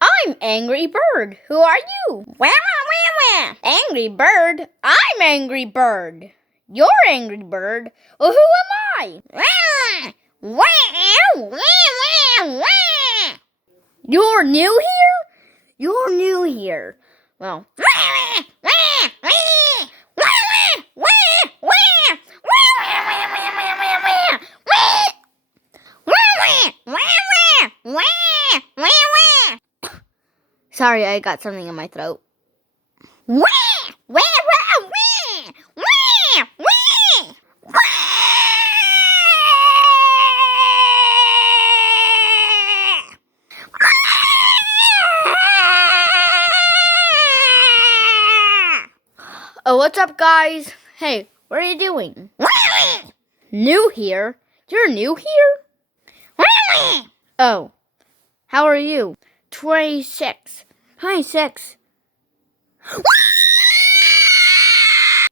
I'm Angry Bird. Who are you? Angry Bird? I'm Angry Bird. You're Angry Bird. Well, who am I? You're new here? You're new here. Well, sorry, I got something in my throat. Oh, what's up, guys? Hey, what are you doing? New here? You're new here? Oh, how are you? 26. Hi, 6.